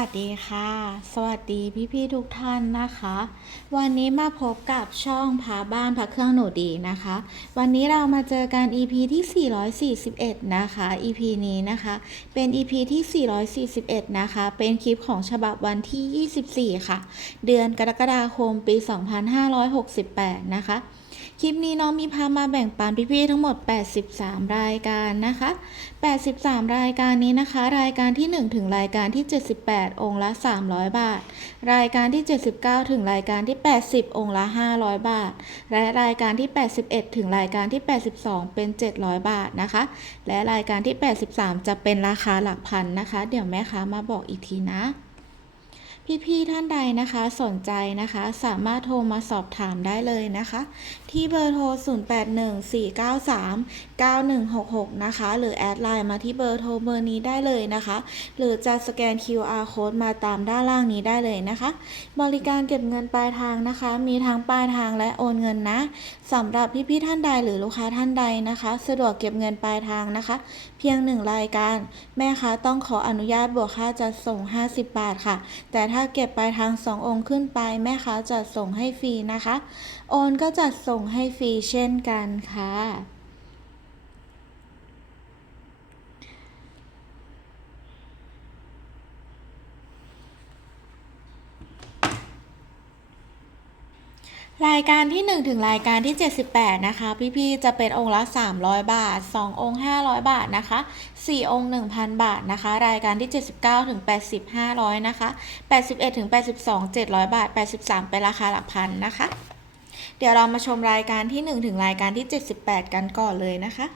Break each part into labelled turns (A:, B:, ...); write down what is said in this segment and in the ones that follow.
A: วัสดีค่ะ สวัสดีพี่ๆทุกท่านนะคะ วันนี้มาพบกับช่องพาบ้านพระเครื่องหนูดีนะคะ วันนี้เรามาเจอกัน EP ที่ 441 นะคะ EP นี้นะคะ เป็น EP ที่ 441 นะคะ เป็นคลิปของฉบับวันที่ 24 ค่ะ เดือนกรกฎาคมปี 2568 นะคะ คลิปนี้น้องมีพามาแบ่งปันพี่ๆทั้งหมด 83 รายการนะคะ 83 รายการนี้นะคะ รายการที่ 1 ถึงรายการที่ 78 องค์ละ 300 บาท รายการที่ 79 ถึงรายการที่ 80 องค์ละ 500 บาท และรายการที่ 81 ถึงรายการที่ 82 เป็น 700 บาทนะคะ และรายการที่ 83 จะเป็นราคาหลักพันนะคะ เดี๋ยวแม่ค้ามาบอกอีกทีนะ พี่ๆท่านใดนะคะสนใจนะคะ สามารถโทรมาสอบถามได้เลยนะคะ ที่เบอร์โทร 0814939166 นะคะ หรือแอดไลน์มาที่เบอร์โทรเบอร์นี้ได้เลยนะคะ หรือจะสแกน QR code มาตามด้านล่างนี้ได้เลยนะคะ บริการเก็บเงินปลายทางนะคะ มีทั้งปลายทางและโอนเงินนะสำหรับพี่ๆท่านใดหรือลูกค้าท่านใดนะคะ สะดวกเก็บเงินปลายทางนะคะ เพียงหนึ่งรายการ แม่ค้าต้องขออนุญาตบวกค่าจัดส่ง 50 บาทค่ะ แต่ถ้าเก็บปลายทาง 2 องค์ขึ้นไป แม่ค้าจัดส่งให้ฟรีนะคะ โอนก็จัดส่งให้ฟรีเช่นกันค่ะ รายการที่ 1 ถึงรายการที่ 78 นะคะ พี่ๆจะเป็นองค์ละ 300 บาท 2 องค์ 500 บาทนะคะ 4 องค์ 1,000 บาทนะคะ รายการที่ 79 ถึง 80 500 นะคะ 81 ถึง 82 700 บาท 83 เป็นราคาหลักพันนะคะ เดี๋ยวเรามาชมรายการที่ 1 ถึงรายการที่ 78 กันก่อนเลยนะคะ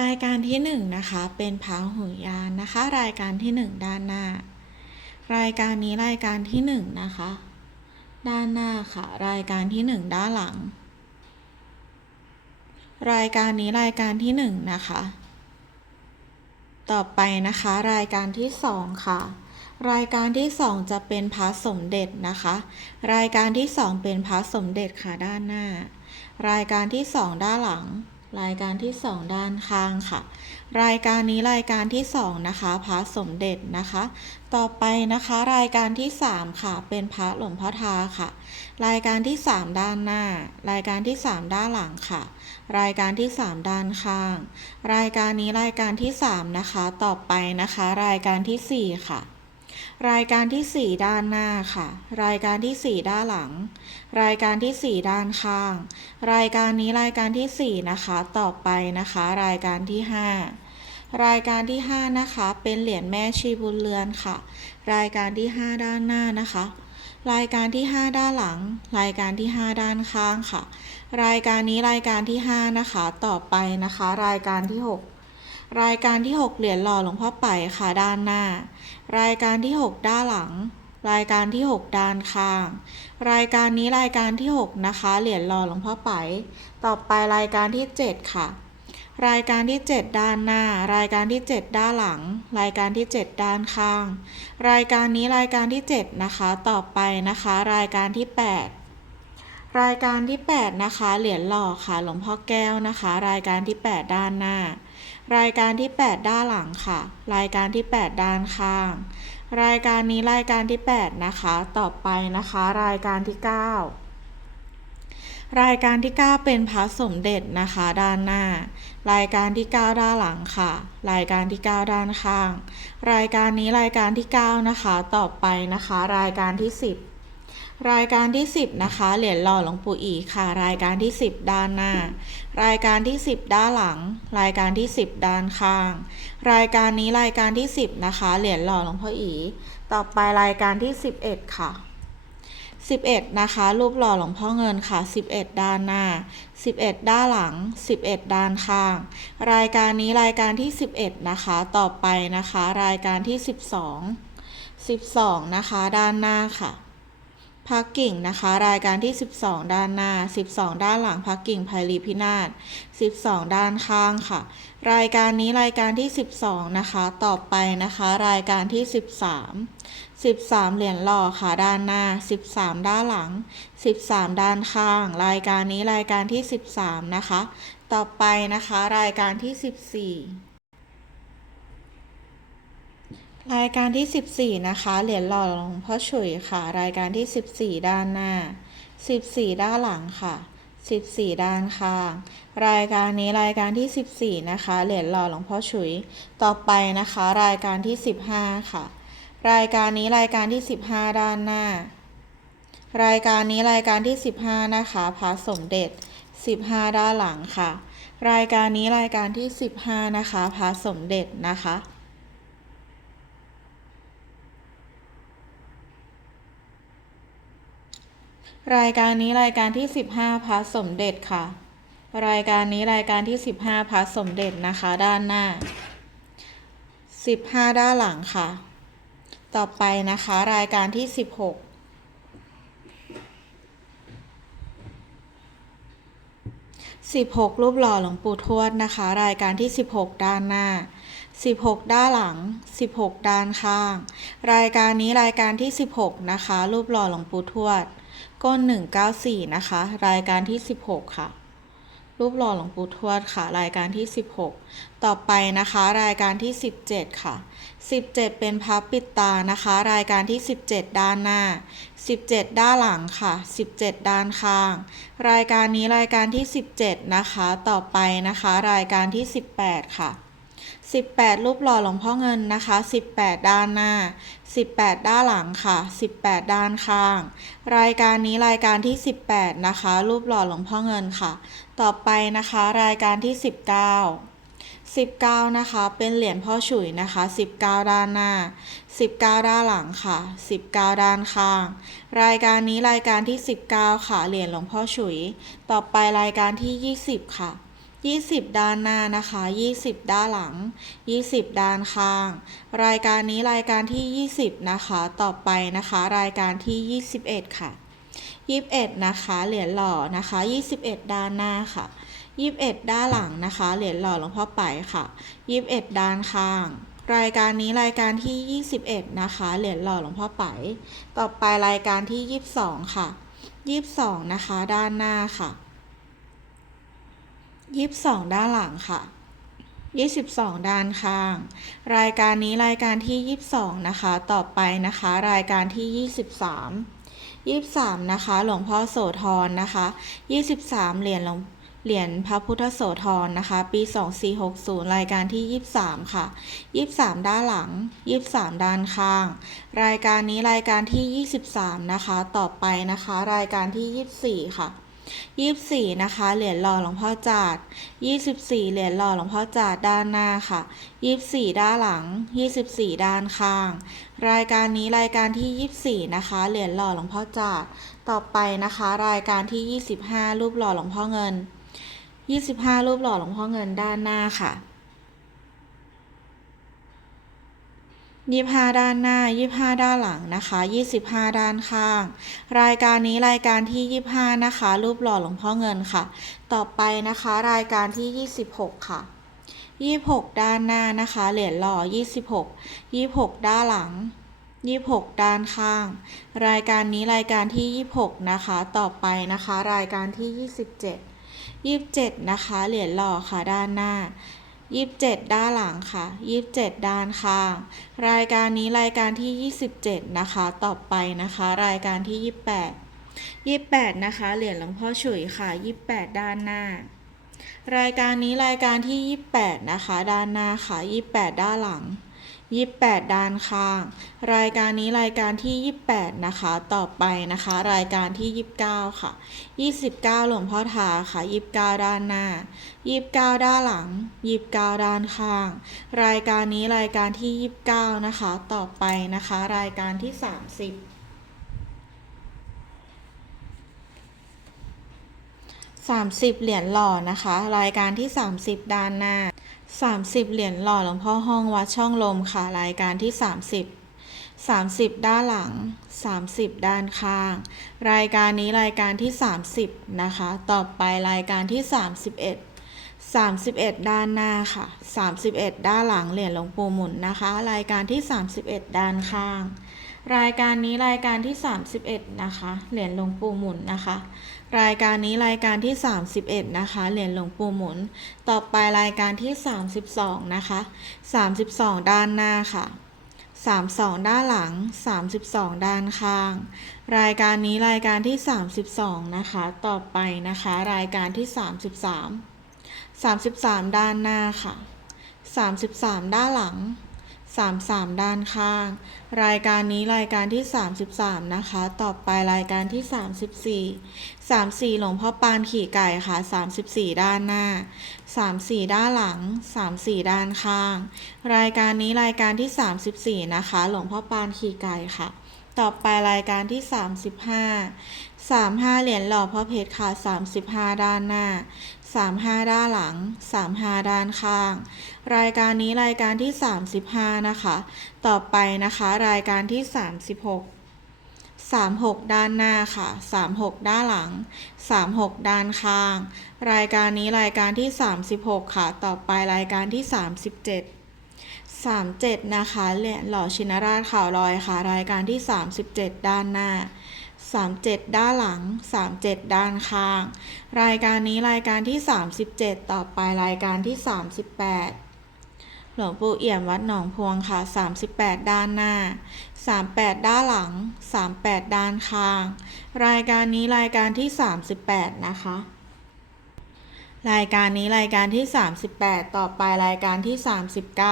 A: รายการที่1นะคะเป็นพาหุยานนะคะ รายการที่ 1 ด้านหน้า รายการนี้รายการที่หนึ่งนะคะ ด้านหน้าค่ะ รายการที่หนึ่งด้านหลัง รายการนี้รายการที่หนึ่งนะคะ ต่อไปนะคะ รายการที่สองค่ะ รายการที่สองจะเป็นพระสมเด็จนะคะ รายการที่สองเป็นพระสมเด็จค่ะด้านหน้า รายการที่สองด้านหลัง รายการที่สองด้านข้างค่ะ รายการนี้รายการที่สองนะคะพระสมเด็จนะคะ ต่อไปนะคะรายการที่สามค่ะ เป็นพระหลวงพ่อทาค่ะ รายการที่สามด้านหน้า รายการที่สามด้านหลังค่ะ รายการที่สามด้านข้าง รายการนี้รายการที่สามนะคะ ต่อไปนะคะ รายการที่สี่ค่ะ รายการที่สี่ด้านหน้าค่ะ รายการที่สี่ด้านหลัง รายการที่สี่ด้านข้าง รายการนี้รายการที่สี่นะคะ ต่อไปนะคะ รายการที่ห้ารายการที่ห้านะคะ เป็นเหรียญแม่ชีบุญเรือนค่ะ รายการที่ห้าด้านหน้านะคะ รายการที่ห้าด้านหลัง รายการที่ห้าด้านข้างค่ะ รายการนี้รายการที่ห้านะคะ ต่อไปนะคะ รายการที่หก รายการที่หกเหรียญหล่อหลวงพ่อไปค่ะด้านหน้า รายการที่หกด้านหลัง รายการที่หกด้านข้าง รายการนี้รายการที่หกนะคะ เหรียญหล่อหลวงพ่อไป ต่อไปรายการที่เจ็ดค่ะ รายการที่ 7 ด้านหน้า รายการที่ 7 ด้านหลัง รายการที่ 7 ด้านข้าง รายการนี้รายการที่ 7 นะคะ ต่อไปนะคะ รายการที่ 8รายการที่ 8 นะคะ เหรียญหล่อค่ะ หลวงพ่อแก้วนะคะ รายการที่ 8 ด้านหน้า รายการที่ 8 ด้านหลังค่ะ รายการที่ 8 ด้านข้าง รายการนี้รายการที่ 8 นะคะ ต่อไปนะคะ รายการที่ 9 รายการที่ 9 เป็นพระสมเด็จนะคะ ด้านหน้า รายการที่ 9 ด้านหลังค่ะ รายการที่ 9 ด้านข้าง รายการนี้รายการที่ 9 นะคะ ต่อไปนะคะ รายการที่ 10 รายการที่ 10 นะคะ เหรียญหล่อหลวงปู่อีค่ะ รายการที่ 10 ด้านหน้า รายการที่ 10 ด้านหลัง รายการที่ 10 ด้านข้าง รายการนี้รายการที่ 10 นะคะ เหรียญหล่อหลวงพ่ออี ต่อไปรายการที่ 11 ค่ะ 11 นะคะ รูปหล่อหลวงพ่อเงินค่ะ 11 ด้านหน้า 11 ด้านหลัง 11 ด้านข้าง รายการนี้รายการที่ 11 นะคะ ต่อไปนะคะ รายการที่ 12 12 นะคะ ด้านหน้าค่ะ พักกิ่งนะคะ รายการที่ 12 ด้านหน้า 12 ด้านหลังพักกิ่งไพลีพินาศ12 ด้านข้างค่ะ รายการนี้รายการที่ 12 นะคะ ต่อไปนะคะ รายการที่ 13 13 เหรียญหล่อค่ะด้านหน้า 13 ด้านหลัง 13 ด้านข้าง รายการนี้รายการที่ 13 นะคะ ต่อไปนะคะ รายการที่ 14 รายการที่ 14 นะคะ เหรียญหล่อหลวงพ่อฉุยค่ะ รายการที่ 14 ด้านหน้า 14 ด้านหลังค่ะ 14 ด้านข้าง รายการนี้รายการที่ 14 นะคะ เหรียญหล่อหลวงพ่อฉุย ต่อไปนะคะ รายการที่ 15 ค่ะ รายการนี้รายการที่ 15 ด้านหน้า รายการนี้รายการที่ 15 นะคะพระสมเด็จ 15 ด้านหลังค่ะ รายการนี้รายการที่ 15 นะคะพระสมเด็จนะคะ รายการนี้รายการที่ 15พระสมเด็จค่ะ รายการนี้รายการที่ 15พระสมเด็จนะคะ ด้านหน้า 15 ด้านหลังค่ะ ต่อไปนะคะ รายการที่ 16 16รูปหล่อหลวงปู่ทวดนะคะ รายการที่16ด้านหน้า16ด้านหลัง16ด้านข้าง รายการนี้รายการที่16นะคะ รูปหล่อหลวงปู่ทวด ก้น 194 นะคะ รายการที่ 16 ค่ะ รูปหล่อหลวงปู่ทวดค่ะ รายการที่ 16 ต่อไปนะคะ รายการที่ 17 ค่ะ 17 เป็นพับปิดตานะคะ รายการที่ 17 ด้านหน้า 17 ด้านหลังค่ะ 17 ด้านข้าง รายการนี้รายการที่ 17 นะคะ ต่อไปนะคะ รายการที่ 18 ค่ะ 18 รูปหล่อหลวงพ่อเงินนะคะ 18 ด้านหน้า 18 ด้านหลังค่ะ 18 ด้านข้าง รายการนี้รายการที่ 18 นะคะ รูปหล่อหลวงพ่อเงินค่ะ ต่อไปนะคะ รายการที่ 19 19 นะคะ เป็นเหรียญพ่อฉุยนะคะ 19 ด้านหน้า 19 ด้านหลังค่ะ 19 ด้านข้าง รายการนี้รายการที่ 19 ค่ะ เหรียญหลวงพ่อฉุย ต่อไปรายการที่ 20 ค่ะ 20 ด้านหน้านะคะ 20 ด้านหลัง 20 ด้านข้าง รายการนี้รายการที่ 20 นะคะ ต่อไปนะคะ รายการที่ 21 ค่ะ 21 นะคะ เหรียญหล่อนะคะ 21 ด้านหน้าค่ะ 21 ด้านหลังนะคะ เหรียญหล่อหลวงพ่อไปค่ะ 21 ด้านข้าง รายการนี้รายการที่ 21 นะคะ เหรียญหล่อหลวงพ่อไป ต่อไปรายการที่ 22 ค่ะ 22 นะคะ ด้านหน้าค่ะ 22ด้านหลังค่ะ22ด้านข้าง รายการนี้รายการที่22นะคะ ต่อไปนะคะ รายการที่23 23นะคะ หลวงพ่อโสธรนะคะ23เหรียญหลวงเหรียญพระพุทธโสธรนะคะ ปี 2460 รายการที่ 23 ค่ะ 23 ด้านหลัง 23 ด้านข้าง รายการนี้รายการที่ 23 นะคะ ต่อไปนะคะ รายการที่ 24 ค่ะ 24 นะคะ เหรียญหล่อหลวงพ่อจาด24 เหรียญหล่อหลวงพ่อจาดด้านหน้าค่ะ 24 ด้านหลัง 24 ด้านข้าง รายการนี้รายการที่ 24 นะคะ เหรียญหล่อหลวงพ่อจาดต่อไปนะคะ รายการที่ 25 รูปหล่อหลวงพ่อเงิน 25 รูปหล่อหลวงพ่อเงินด้านหน้าค่ะ 25ด้านหน้า25ด้านหลังนะคะ25ด้านข้าง รายการนี้รายการที่25นะคะ รูปหล่อหลวงพ่อเงินค่ะ ต่อไปนะคะ รายการที่26ค่ะ26ด้านหน้านะคะ เหรียญหล่อ26 26ด้านหลัง26ด้านข้าง รายการนี้รายการที่26นะคะ ต่อไปนะคะ รายการที่27 27นะคะ เหรียญหล่อค่ะด้านหน้า 27 ด้านหลังค่ะ 27 ด้านข้าง รายการนี้รายการที่ 27 นะคะ ต่อไปนะคะ รายการที่ 28 28 นะคะ เหรียญหลวงพ่อฉุยค่ะ 28 ด้านหน้า รายการนี้รายการที่ 28 นะคะ ด้านหน้าค่ะ 28 ด้านหลัง 28 ด้านข้าง รายการนี้รายการที่ 28 นะคะ ต่อไปนะคะ รายการที่ 29 ค่ะ 29 หลวงพ่อทาค่ะ 29 ด้านหน้า 29 ด้านหลัง 29 ด้านข้าง รายการนี้รายการที่ 29 นะคะ ต่อไปนะคะ รายการที่ 30 30 เหรียญหล่อนะคะ รายการที่ 30 ด้านหน้า 30 เหรียญหล่อหลวงพ่อห้องวัดช่องลมค่ะรายการที่ 30 30 ด้านหลัง 30 ด้านข้าง รายการนี้รายการที่ 30 นะคะ ต่อไปรายการที่ 31 31 ด้านหน้าค่ะ 31 ด้านหลังเหรียญหลวงปู่หมุนนะคะ รายการที่ 31 ด้านข้าง รายการนี้รายการที่ 31 นะคะ เหรียญหลวงปู่หมุนนะคะ รายการนี้รายการที่ 31 นะคะ เหรียญหลวงปู่หมุน ต่อไปรายการที่ 32 นะคะ 32 ด้านหน้าค่ะ 32 ด้านหลัง 32 ด้านข้าง รายการนี้รายการที่ 32 นะคะ ต่อไปนะคะ รายการที่ 33 33 ด้านหน้าค่ะ 33 ด้านหลัง 33 ด้านข้าง รายการนี้รายการที่ 33 นะคะ ต่อไปรายการที่ 34 34 หลวงพ่อปานขี่ไก่ค่ะ 34 ด้านหน้า 34 ด้านหลัง 34 ด้านข้าง รายการนี้รายการที่ 34 นะคะ หลวงพ่อปานขี่ไก่ค่ะต่อไปรายการที่ 35 35 เหรียญหล่อพ่อเพชรค่ะ35 ด้านหน้า 35 ด้านหลัง 35 ด้านข้าง รายการนี้รายการที่ 35 นะคะ ต่อไปนะคะ รายการที่ 36 36 ด้านหน้าค่ะ 36 ด้านหลัง 36 ด้านข้าง รายการนี้รายการที่ 36 ค่ะ ต่อไปรายการที่ 37 37 นะคะเหรียญหล่อชินราชข่าวลอยค่ะ รายการที่ 37 ด้านหน้า 37 ด้านหลัง 37 ด้านข้าง รายการนี้รายการที่ 37 ต่อไปรายการที่ 38 หลวงปู่เอี่ยมวัดหนองพวงค่ะ 38 ด้านหน้า 38 ด้านหลัง 38 ด้านข้าง รายการนี้รายการที่ 38 นะคะ รายการนี้รายการที่ 38 ต่อไปรายการที่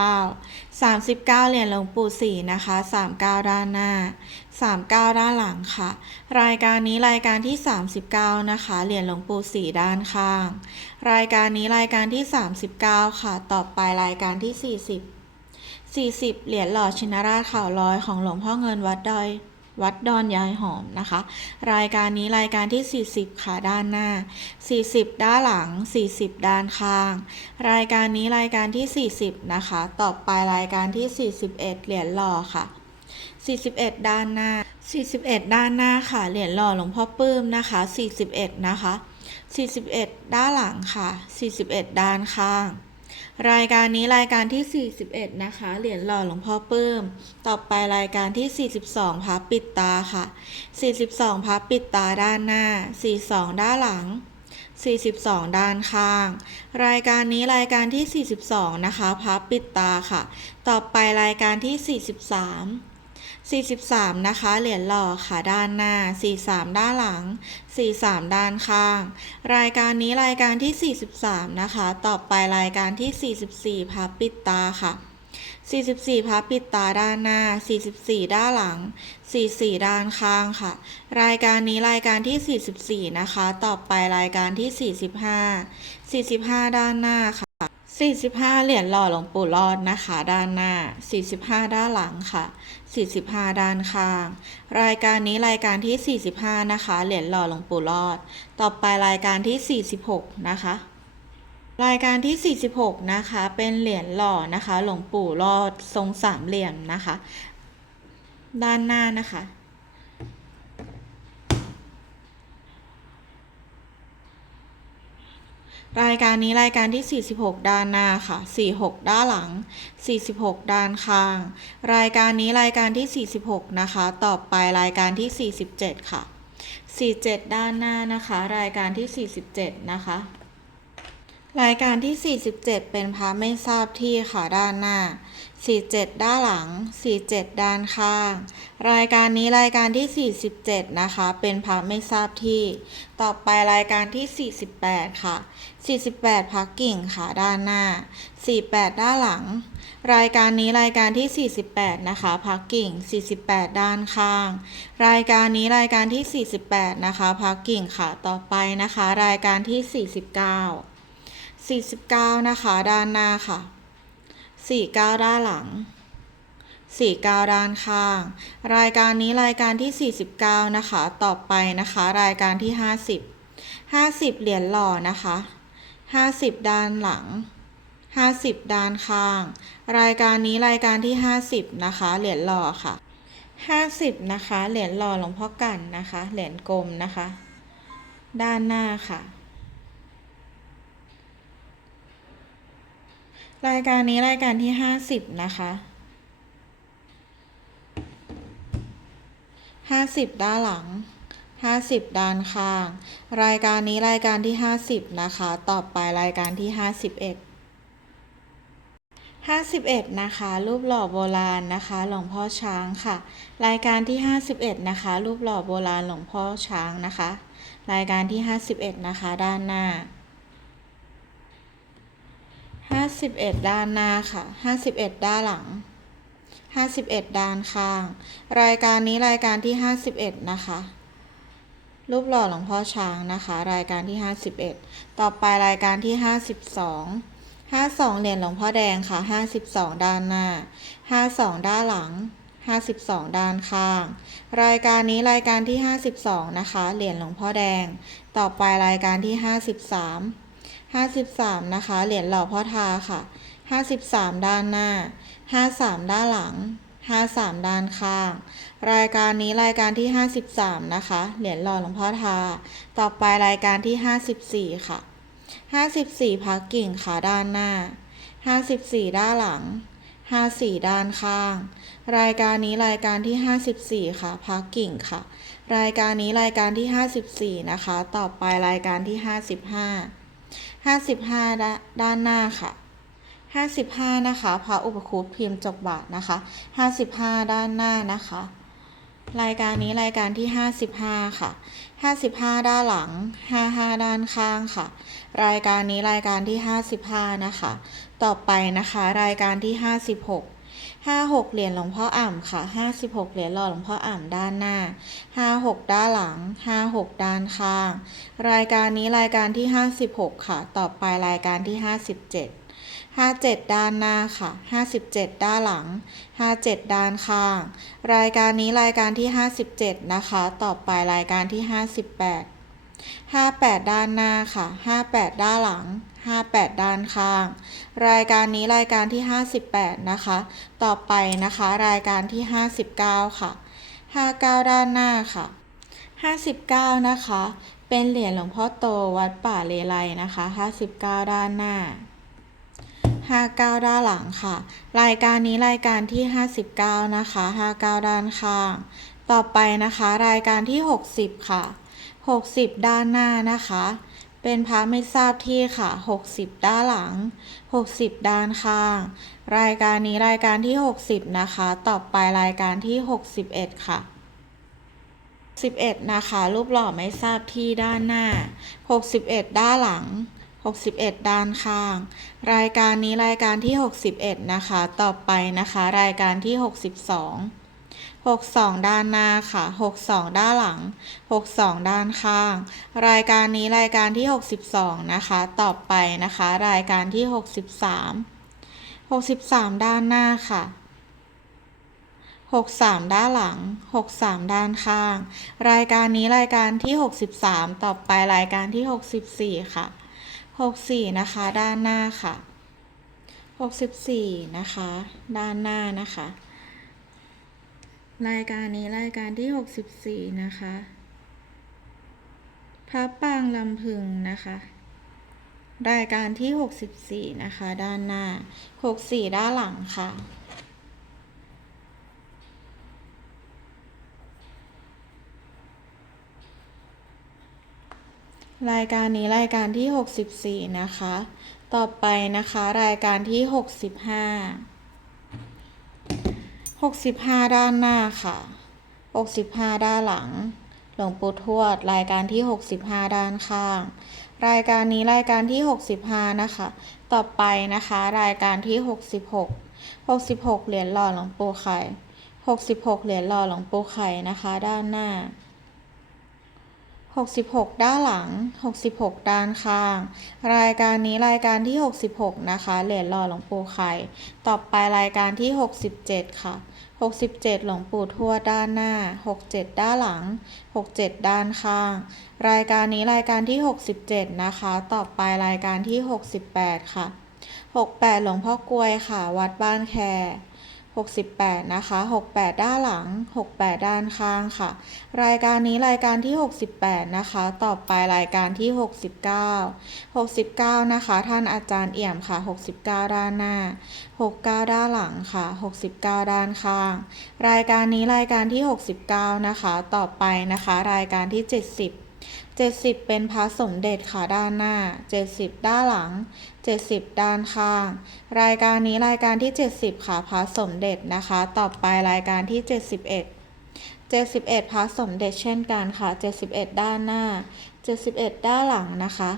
A: 39 39 เหรียญหลวงปู่ศรีนะคะ 39 ด้านหน้า 39 ด้านหลังค่ะ รายการนี้รายการที่ 39 นะคะ เหรียญหลวงปู่ศรีด้านข้าง รายการนี้รายการที่ 39 ค่ะ ต่อไปรายการที่ 40 40 เหรียญหล่อชินราชข่าวลอยของหลวงพ่อเงินวัดดอย วัดดอนยายหอมนะคะ รายการนี้รายการที่ 40 ค่ะด้านหน้า 40 ด้านหลัง 40 ด้านข้าง รายการนี้รายการที่ 40 นะคะ ต่อไปรายการที่ 41 เหรียญหล่อค่ะ 41 ด้านหน้า 41 ด้านหน้าค่ะ เหรียญหล่อหลวงพ่อปื้มนะคะ 41 นะคะ 41 ด้านหลังค่ะ 41 ด้านข้าง รายการนี้รายการที่ 41 นะคะ เหรียญหล่อหลวงพ่อเปิ่ม ต่อไปรายการที่ 42พับปิดตาค่ะ 42พับปิดตาด้านหน้า 42 ด้านหลัง 42 ด้านข้าง รายการนี้รายการที่ 42 นะคะพับปิดตาค่ะ ต่อไปรายการที่ 43 43 นะคะ เหรียญหล่อค่ะด้านหน้า 43 ด้านหลัง 43 ด้านข้าง รายการนี้รายการที่ 43 นะคะ ต่อไปรายการที่ 44พับปิดตาค่ะ 44พับปิดตาด้านหน้า 44 ด้านหลัง 44 ด้านข้างค่ะ รายการนี้รายการที่ 44 นะคะ ต่อไปรายการที่ 45 45 ด้านหน้าค่ะ45 เหรียญหล่อหลวงปู่รอดนะคะ ด้านหน้า 45 ด้านหลังค่ะ 45 ด้านข้าง รายการนี้รายการที่ 45 นะคะ เหรียญหล่อหลวงปู่รอด ต่อไปรายการที่ 46 นะคะ รายการที่ 46 นะคะ เป็นเหรียญหล่อนะคะ หลวงปู่รอดทรงสามเหลี่ยมนะคะ ด้านหน้านะคะ รายการนี้รายการที่ 46 ด้านหน้าค่ะ 46 ด้านหลัง 46 ด้านข้าง รายการนี้รายการที่ 46 นะคะ ต่อไปรายการที่ 47 ค่ะ 47 ด้านหน้านะคะ รายการที่ 47 นะคะ รายการที่ 47 เป็นพระไม่ทราบที่ค่ะด้านหน้า 47 ด้านหลัง 47 ด้านข้าง รายการนี้รายการที่ 47 นะคะ เป็นพระไม่ทราบที่ ต่อไปรายการที่ 48 ค่ะ 48 พักกิ่งค่ะด้านหน้า 48 ด้านหลัง รายการนี้รายการที่ 48 นะคะ พักกิ่ง 48 ด้านข้าง รายการนี้รายการที่ 48 นะคะ พักกิ่งค่ะต่อไปนะคะ รายการที่ 49 49 นะคะ ด้านหน้าค่ะ 49 ด้านหลัง49ด้านข้าง รายการนี้รายการที่ 49 นะคะ ต่อไปนะคะ รายการที่ 50 50 เหรียญหล่อนะคะ 50 ด้านหลัง 50 ด้านข้าง รายการนี้รายการที่ 50 นะคะ เหรียญหล่อค่ะ 50 นะคะ เหรียญหล่อหลวงพ่อกันนะคะ เหรียญกลมนะคะ ด้านหน้าค่ะ รายการนี้รายการที่ 50 นะคะ50 ด้านหลัง 50 ด้านข้าง รายการนี้รายการที่ 50 นะคะ ต่อไปรายการที่ 51 51 นะคะ รูปหล่อโบราณนะคะ หลวงพ่อช้างค่ะ รายการที่ 51 นะคะ รูปหล่อโบราณหลวงพ่อช้างนะคะ รายการที่ 51 นะคะ ด้านหน้า 51 ด้านหน้าค่ะ 51 ด้านหลัง 51 ด้านข้าง รายการนี้รายการที่ 51 นะคะ รูปหล่อหลวงพ่อช้างนะคะ รายการที่ 51 ต่อไปรายการที่ 52 52 เหรียญหลวงพ่อแดงค่ะ 52 ด้านหน้า 52 ด้านหลัง 52 ด้านข้าง รายการนี้รายการที่ 52 นะคะ เหรียญหลวงพ่อแดง ต่อไปรายการที่ 53 53 นะคะ เหรียญหล่อพ่อทาค่ะ 53 ด้านหน้า 53 ด้านหลัง 53 ด้านข้าง รายการนี้รายการที่ 53 นะคะ เหรียญหล่อหลวงพ่อทา ต่อไปรายการที่ 54 ค่ะ 54พักกิ่งขาด้านหน้า 54 ด้านหลัง 54 ด้านข้าง รายการนี้รายการที่ 54 ค่ะพักกิ่งค่ะ รายการนี้รายการที่ 54 นะคะ ต่อไปรายการที่ 55 55 ด้านด้านหน้าค่ะ 55 นะคะพระอุปคุตพิมพ์จกบาทนะคะ 55 ด้านหน้านะคะ รายการนี้รายการที่ 55 ค่ะ 55 ด้านหลัง 55 ด้านข้างค่ะ รายการนี้รายการที่ 55 นะคะ ต่อไปนะคะรายการที่ 56 56 เหรียญหลวงพ่ออ่ำค่ะ 56 เหรียญหล่อหลวงพ่ออ่ำด้านหน้า 56 ด้านหลัง 56 ด้านข้าง รายการนี้รายการที่ 56 ค่ะ ต่อไปรายการที่ 57 57 ด้านหน้าค่ะ 57 ด้านหลัง 57 ด้านข้าง รายการนี้รายการที่ 57 นะคะ ต่อไปรายการที่ 58 58 ด้านหน้าค่ะ 58 ด้านหลัง 58 ด้านข้าง รายการนี้รายการที่ 58 นะคะ ต่อไปนะคะ รายการที่ 59 ค่ะ 59 ด้านหน้าค่ะ 59 นะคะ เป็นเหรียญหลวงพ่อโตวัดป่าเลไลนะคะ 59 ด้านหน้า 59 ด้านหลังค่ะ รายการนี้รายการที่ 59 นะคะ 59 ด้านข้าง ต่อไปนะคะ รายการที่ 60 ค่ะ 60 ด้านหน้านะคะ เป็นพระไม่ทราบที่ค่ะ 60 ด้านหลัง 60 ด้านข้าง รายการนี้รายการที่ 60 นะคะ ต่อไปรายการที่ 61 ค่ะ11 นะคะ รูปหล่อไม่ทราบที่ด้านหน้า 61 ด้านหลัง 61 ด้านข้าง รายการนี้รายการที่ 61 นะคะ ต่อไปนะคะ รายการที่ 62 62 ด้านหน้าค่ะ 62 ด้านหลัง 62 ด้านข้าง รายการนี้รายการที่ 62 นะคะ ต่อไปนะคะ รายการที่ 63 63 ด้านหน้าค่ะ 63 ด้านหลัง 63 ด้านข้าง รายการนี้รายการที่ 63 ต่อไปรายการที่ 64 ค่ะ 64 นะคะ ด้านหน้าค่ะ 64 นะคะ ด้านหน้านะคะ รายการนี้รายการที่ 64 นะคะพระปางลำพึงนะคะ รายการที่ 64 นะคะ ด้านหน้า 64 ด้านหลังค่ะ รายการนี้รายการที่ 64 นะคะ ต่อไปนะคะ รายการที่ 65 65 ด้านหน้าค่ะ 65 ด้านหลัง หลวงปู่ทวด รายการที่ 65 ด้านข้าง รายการนี้รายการที่ 65 นะคะ ต่อไปนะคะ รายการที่ 66 66 เหรียญหล่อหลวงปู่ไข่66 เหรียญหล่อหลวงปู่ไข่นะคะ ด้านหน้า 66 ด้านหลัง 66 ด้านข้าง รายการนี้รายการที่ 66 นะคะ เหรียญหล่อหลวงปู่ไข่ ต่อไปรายการที่ 67 ค่ะ 67 หลวงปู่ทวดด้านหน้า 67 ด้านหลัง 67 ด้านข้าง รายการนี้รายการที่ 67 นะคะ ต่อไปรายการที่ 68 ค่ะ 68 หลวงพ่อกลวยค่ะ วัดบ้านแค 68 นะคะ 68 ด้านหลัง 68 ด้านข้างค่ะ รายการนี้รายการที่ 68 นะคะ ต่อไปรายการที่ 69 69 นะคะ ท่านอาจารย์เอี่ยมค่ะ 69 ด้านหน้า 69 ด้านหลังค่ะ 69 ด้านข้าง รายการนี้รายการที่ 69 นะคะ ต่อไปนะคะ รายการที่ 70 70 เป็นพระสมเด็จค่ะด้านหน้า 70 ด้านหลัง 70 ด้านข้าง รายการนี้รายการที่ 70 ค่ะพระสมเด็จนะคะ ต่อไปรายการที่ 71 71พระสมเด็จเช่นกันค่ะ 71 ด้านหน้า 71 ด้านหลังนะคะ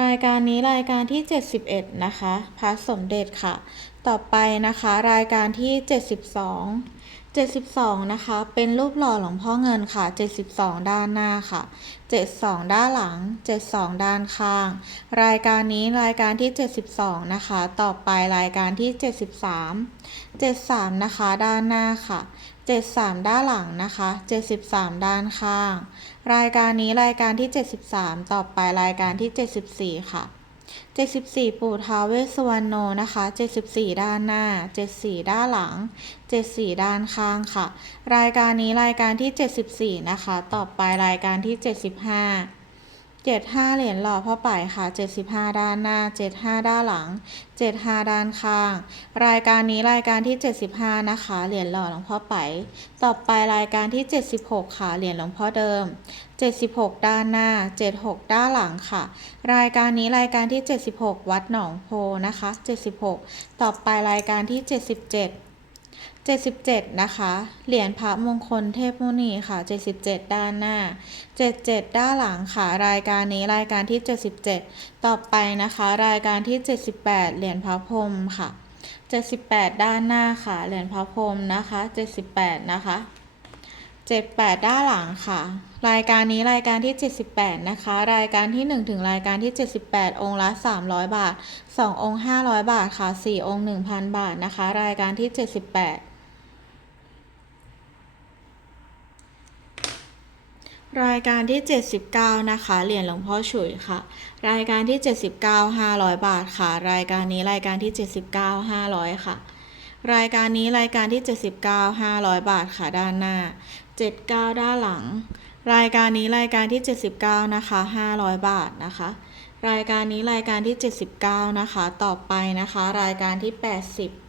A: รายการนี้รายการที่ 71 นะคะพระสมเด็จค่ะ ต่อไปนะคะ รายการที่ 72 72 นะคะ เป็นรูปหล่อหลวงพ่อเงินค่ะ 72 ด้านหน้าค่ะ 72 ด้านหลัง 72 ด้านข้าง รายการนี้รายการที่ 72 นะคะ ต่อไปรายการที่ 73 73 นะคะ ด้านหน้าค่ะ 73 ด้านหลังนะคะ 73 ด้านข้าง รายการนี้รายการที่ 73 ต่อไปรายการที่ 74 ค่ะ 74 ปู่ท้าวเวสสวรรณโนนะคะ 74 ด้านหน้า 74 ด้านหลัง 74 ด้านข้างค่ะ รายการนี้รายการที่ 74 นะคะ ต่อไปรายการที่ 75 75 เหรียญหล่อพ่อป่ายค่ะ 75 ด้านหน้า 75 ด้านหลัง 75 ด้านข้าง รายการนี้รายการที่ 75 นะคะ เหรียญหล่อหลวงพ่อไปต่อไปรายการที่ 76 ค่ะ เหรียญหลวงพ่อเดิม 76 ด้านหน้า 76 ด้านหลังค่ะ รายการนี้รายการที่ 76 วัดหนองโพนะคะ 76 ต่อไปรายการที่ 77 77 นะคะ เหรียญพระมงคลเทพมุนีค่ะ 77 ด้านหน้า 77 ด้านหลังค่ะ รายการนี้รายการที่ 77 ต่อไปนะคะ รายการที่ 78 เหรียญพระพรหมค่ะ 78 ด้านหน้าค่ะ เหรียญพระพรหมนะคะ 78 นะคะ78 ด้านหลังค่ะ รายการนี้รายการที่ 78 นะคะ รายการที่ 1 ถึงรายการที่ 78 องค์ละ 300 บาท 2 องค์ 500 บาทค่ะ 4 องค์ 1,000 บาทนะคะ รายการที่ 78 รายการที่ 79 นะคะ เหรียญหลวงพ่อฉุยค่ะ รายการที่ 79 500 บาทค่ะ รายการนี้รายการที่ 79 500 ค่ะ รายการนี้รายการที่ 79 500 บาทค่ะด้านหน้า 79 ด้านหลัง รายการนี้รายการที่ 79 นะคะ 500 บาทนะคะ รายการนี้รายการที่ 79 นะคะ ต่อไปนะคะ รายการที่ 80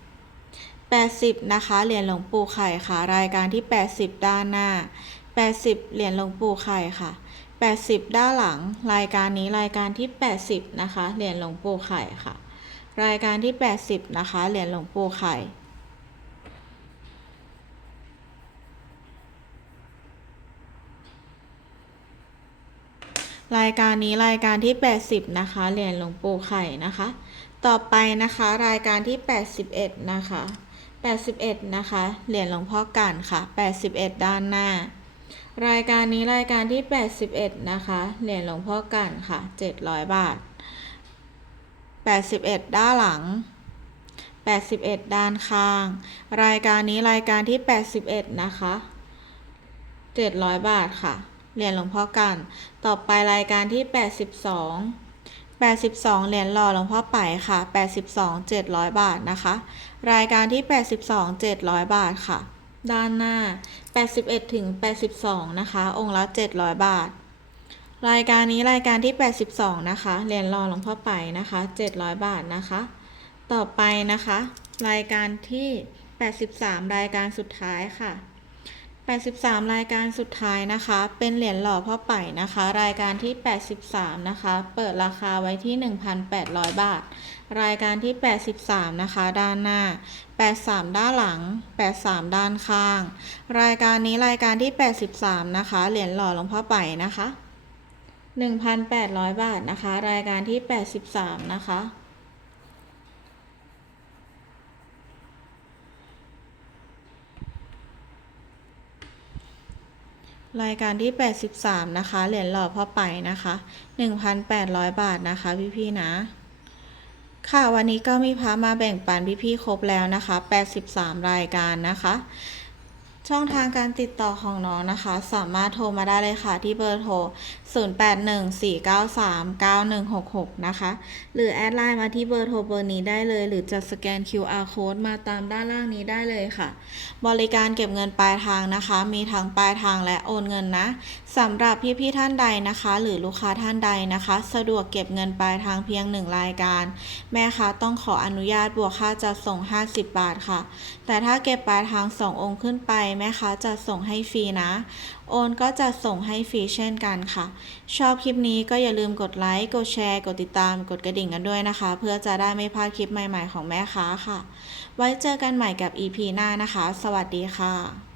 A: 80 นะคะ เหรียญหลวงปู่ไข่ค่ะ รายการที่ 80 ด้านหน้า 80 เหรียญหลวงปู่ไข่ค่ะ 80 ด้านหลัง รายการนี้รายการที่ 80 นะคะ เหรียญหลวงปู่ไข่ค่ะ รายการที่ 80 นะคะ เหรียญหลวงปู่ไข่รายการนี้รายการที่ 80 นะคะ เหรียญหลวงปู่ไข่นะคะ ต่อไปนะคะรายการที่ 81 นะคะ 81 นะคะ เหรียญหลวงพ่อกันค่ะ 81 ด้านหน้า รายการนี้รายการที่ 81 นะคะ เหรียญหลวงพ่อกันค่ะ 700 บาท 81 ด้านหลัง 81 ด้านข้าง รายการนี้รายการที่ 81 นะคะ 700 บาทค่ะ เหรียญหลวงพ่อกัน ต่อไปรายการที่ 82 82 เหรียญหล่อหลวงพ่อไปค่ะ 82 700 บาทนะคะ รายการที่ 82 700 บาทค่ะ ด้านหน้า 81ถึง82 นะคะ องค์ละ 700 บาท รายการนี้รายการที่ 82 นะคะ เหรียญรอหลวงพ่อไปนะคะ 700 บาทนะคะ ต่อไปนะคะ รายการที่ 83 รายการสุดท้ายค่ะ 83 รายการสุดท้ายนะคะ เป็นเหรียญหล่อพ่อไป่นะคะ รายการที่ 83 นะคะ เปิดราคาไว้ที่ 1,800 บาท รายการที่ 83 นะคะ ด้านหน้า 83 ด้านหลัง 83 ด้านข้าง รายการนี้รายการที่ 83 นะคะ เหรียญหล่อหลวงพ่อไป่นะคะ 1,800 บาทนะคะ รายการที่ 83 นะคะ รายการที่ 83 นะคะ เหรียญหล่อพ่อไปนะคะ 1,800 บาทนะคะพี่ๆนะ ค่ะวันนี้ก็มีพระมาแบ่งปันพี่ๆครบแล้วนะคะ 83 รายการนะคะ ช่องทางการติดต่อของน้องนะคะ สามารถโทรมาได้เลยค่ะที่เบอร์โทร 0814939166 นะคะ หรือแอดไลน์มาที่เบอร์โทรเบอร์นี้ได้เลย หรือจะสแกน QR code มาตามด้านล่างนี้ได้เลยค่ะ บริการเก็บเงินปลายทางนะคะ มีทั้งปลายทางและโอนเงินนะสำหรับพี่ๆท่านใดนะคะ หรือลูกค้าท่านใดนะคะ สะดวกเก็บเงินปลายทางเพียงหนึ่งรายการ แม่ค้าต้องขออนุญาตบวกค่าจัดส่ง 50 บาทค่ะ แต่ถ้าเก็บปลายทาง 2 องค์ขึ้นไปแม่ค้าจะส่งให้ฟรีนะ โอนก็จะส่งให้ฟรีเช่นกันค่ะ ชอบคลิปนี้ก็อย่าลืมกดไลค์กดแชร์ กดติดตาม กดกระดิ่งกันด้วยนะคะ เพื่อจะได้ไม่พลาดคลิปใหม่ๆของแม่ค้าค่ะ ไว้เจอกันใหม่กับ EP หน้านะคะ สวัสดีค่ะ